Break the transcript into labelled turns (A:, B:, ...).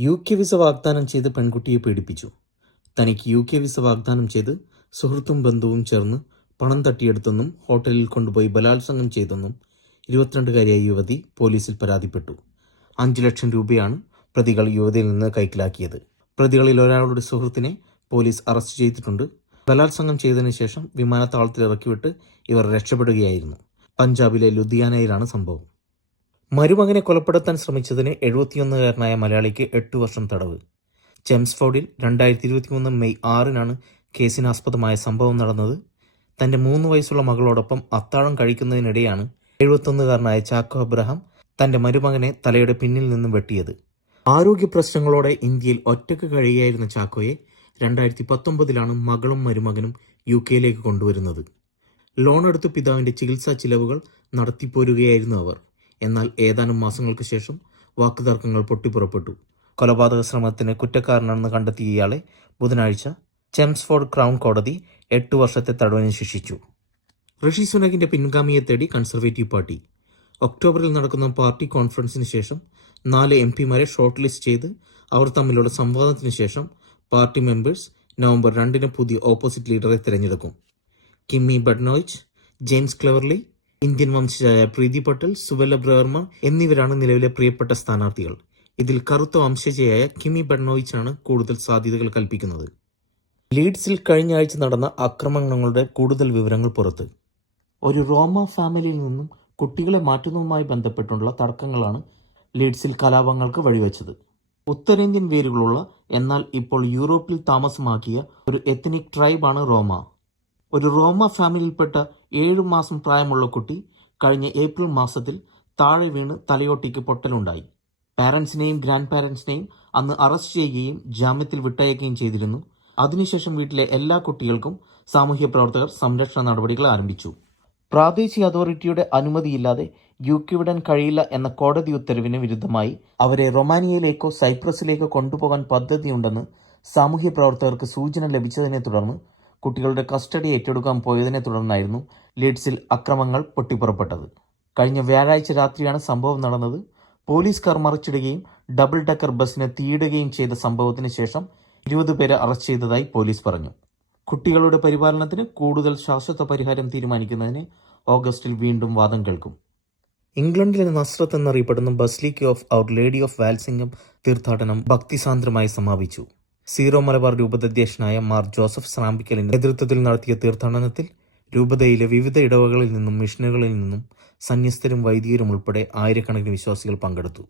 A: U K visa വാഗ്ദാനം ചെയ്ത് പെൺകുട്ടിയെ പീഡിപ്പിച്ചു. തനിക്ക് യു കെ വിസ വാഗ്ദാനം ചെയ്ത് സുഹൃത്തും ബന്ധുവും ചേർന്ന് പണം തട്ടിയെടുത്തെന്നും ഹോട്ടലിൽ കൊണ്ടുപോയി ബലാത്സംഗം ചെയ്തെന്നും ഇരുപത്തിരണ്ടുകാരിയായ യുവതി പോലീസിൽ പരാതിപ്പെട്ടു. അഞ്ചു ലക്ഷം രൂപയാണ് പ്രതികൾ യുവതിയിൽ നിന്ന് കൈക്കലാക്കിയത്. പ്രതികളിൽ ഒരാളുടെ സുഹൃത്തിനെ പോലീസ് അറസ്റ്റ് ചെയ്തിട്ടുണ്ട്. ബലാത്സംഗം ചെയ്തതിനു ശേഷം വിമാനത്താവളത്തിൽ ഇറക്കിവിട്ട് ഇവർ രക്ഷപ്പെടുകയായിരുന്നു. പഞ്ചാബിലെ ലുധിയാനയിലാണ് സംഭവം. മരുമകനെ കൊലപ്പെടുത്താൻ ശ്രമിച്ചതിന് എഴുപത്തിയൊന്നുകാരനായ മലയാളിക്ക് എട്ട് വർഷം തടവ്. ചെംസ്ഫോർഡിൽ രണ്ടായിരത്തി ഇരുപത്തിമൂന്ന് മെയ് ആറിനാണ് കേസിനാസ്പദമായ സംഭവം നടന്നത്. തന്റെ മൂന്ന് വയസ്സുള്ള മകളോടൊപ്പം അത്താഴം കഴിക്കുന്നതിനിടെയാണ് എഴുപത്തൊന്നുകാരനായ ചാക്കോ അബ്രഹാം തന്റെ മരുമകനെ തലയുടെ പിന്നിൽ നിന്നും വെട്ടിയത്. ആരോഗ്യ പ്രശ്നങ്ങളോടെ ഇന്ത്യയിൽ ഒറ്റയ്ക്ക് കഴിയുകയായിരുന്ന ചാക്കോയെ രണ്ടായിരത്തി പത്തൊമ്പതിലാണ് മകളും മരുമകനും യു കെയിലേക്ക് കൊണ്ടുവരുന്നത്. ലോൺ എടുത്ത് പിതാവിന്റെ ചികിത്സാ ചിലവുകൾ നടത്തിപ്പോരുകയായിരുന്നു അവർ. എന്നാൽ ഏതാനും മാസങ്ങൾക്ക് ശേഷം വാക്കുതർക്കങ്ങൾ പൊട്ടിപ്പുറപ്പെട്ടു. കൊലപാതക ശ്രമത്തിന് കുറ്റക്കാരനാണെന്ന് കണ്ടെത്തിയ ഇയാളെ ബുധനാഴ്ച ചെംസ്ഫോർഡ് ക്രൗൺ കോടതി എട്ട് വർഷത്തെ തടവിന് ശിക്ഷിച്ചു. ഋഷി സുനകിന്റെ പിൻഗാമിയെ തേടി കൺസർവേറ്റീവ് പാർട്ടി. ഒക്ടോബറിൽ നടക്കുന്ന പാർട്ടി കോൺഫറൻസിന് ശേഷം നാല് എം പിമാരെ ഷോർട്ട് ലിസ്റ്റ് ചെയ്ത് അവർ തമ്മിലുള്ള സംവാദത്തിന് ശേഷം പാർട്ടി മെമ്പേഴ്സ് നവംബർ രണ്ടിന് പുതിയ ഓപ്പോസിറ്റ് ലീഡറെ തിരഞ്ഞെടുക്കും. Kemi Badenoch James Cleverly Indian വംശജരായ പ്രീതി പട്ടേൽ സുവല്ല ബ്രവർമ എന്നിവരാണ് നിലവിലെ പ്രിയപ്പെട്ട സ്ഥാനാർത്ഥികൾ. ഇതിൽ കറുത്ത വംശജയായ കിമി ബഡ്നോയിച്ചാണ് കൂടുതൽ സാധ്യതകൾ കൽപ്പിക്കുന്നത്. ലീഡ്സിൽ കഴിഞ്ഞ ആഴ്ച നടന്ന ആക്രമണങ്ങളുടെ കൂടുതൽ വിവരങ്ങൾ പുറത്ത്. ഒരു റോമ ഫാമിലിയിൽ നിന്നും കുട്ടികളെ മാറ്റുന്നതുമായി ബന്ധപ്പെട്ടുള്ള തർക്കങ്ങളാണ് ലീഡ്സിൽ കലാപങ്ങൾക്ക് വഴിവെച്ചത്. ഉത്തരേന്ത്യൻ വേരുകളുള്ള എന്നാൽ ഇപ്പോൾ യൂറോപ്പിൽ താമസമാക്കിയ ഒരു എത്നിക് ട്രൈബാണ് റോമ. ഒരു റോമ ഫാമിലിയിൽപ്പെട്ട ഏഴു മാസം പ്രായമുള്ള കുട്ടി കഴിഞ്ഞ ഏപ്രിൽ മാസത്തിൽ താഴെ വീണ് തലയോട്ടിക്ക് പൊട്ടലുണ്ടായി. പാരൻസിനെയും ഗ്രാൻഡ് പാരൻസിനെയും അന്ന് അറസ്റ്റ് ചെയ്യുകയും ജാമ്യത്തിൽ വിട്ടയക്കുകയും ചെയ്തിരുന്നു. അതിനുശേഷം വീട്ടിലെ എല്ലാ കുട്ടികൾക്കും സാമൂഹ്യ പ്രവർത്തകർ സംരക്ഷണ നടപടികൾ ആരംഭിച്ചു. പ്രാദേശിക അതോറിറ്റിയുടെ അനുമതിയില്ലാതെ യു കെ വിടാൻ കഴിയില്ല എന്ന കോടതി ഉത്തരവിന് വിരുദ്ധമായി അവരെ റൊമാനിയയിലേക്കോ സൈപ്രസിലേക്കോ കൊണ്ടുപോകാൻ പദ്ധതിയുണ്ടെന്ന് സാമൂഹ്യ പ്രവർത്തകർക്ക് സൂചന ലഭിച്ചതിനെ തുടർന്ന് കുട്ടികളുടെ കസ്റ്റഡി ഏറ്റെടുക്കാൻ പോയതിനെ തുടർന്നായിരുന്നു ലീഡ്സിൽ അക്രമങ്ങൾ പൊട്ടിപ്പുറപ്പെട്ടത്. കഴിഞ്ഞ വ്യാഴാഴ്ച രാത്രിയാണ് സംഭവം നടന്നത്. പോലീസുകാർ മറിച്ചിടുകയും ഡബിൾ ഡക്കർ ബസ്സിന് തീയിടുകയും ചെയ്ത സംഭവത്തിന് ശേഷം ഇരുപത് പേരെ അറസ്റ്റ് ചെയ്തതായി പോലീസ് പറഞ്ഞു. കുട്ടികളുടെ പരിപാലനത്തിന് കൂടുതൽ ശാശ്വത പരിഹാരം തീരുമാനിക്കുന്നതിന് ഓഗസ്റ്റിൽ വീണ്ടും വാദം കേൾക്കും. ഇംഗ്ലണ്ടിലെ നസ്രത്ത് എന്നറിയപ്പെടുന്ന basilica of our lady of Walsingham തീർത്ഥാടനം ഭക്തിസാന്ദ്രമായി സമാപിച്ചു. സീറോ മലബാർ രൂപതാധ്യക്ഷനായ മാർ ജോസഫ് സ്രാമ്പിക്കലിന്റെ നേതൃത്വത്തിൽ നടത്തിയ തീർത്ഥാടനത്തിൽ രൂപതയിലെ വിവിധ ഇടവകളിൽ നിന്നും മിഷനുകളിൽ നിന്നും സന്യസ്തരും വൈദികരും ഉൾപ്പെടെ ആയിരക്കണക്കിന് വിശ്വാസികൾ പങ്കെടുത്തു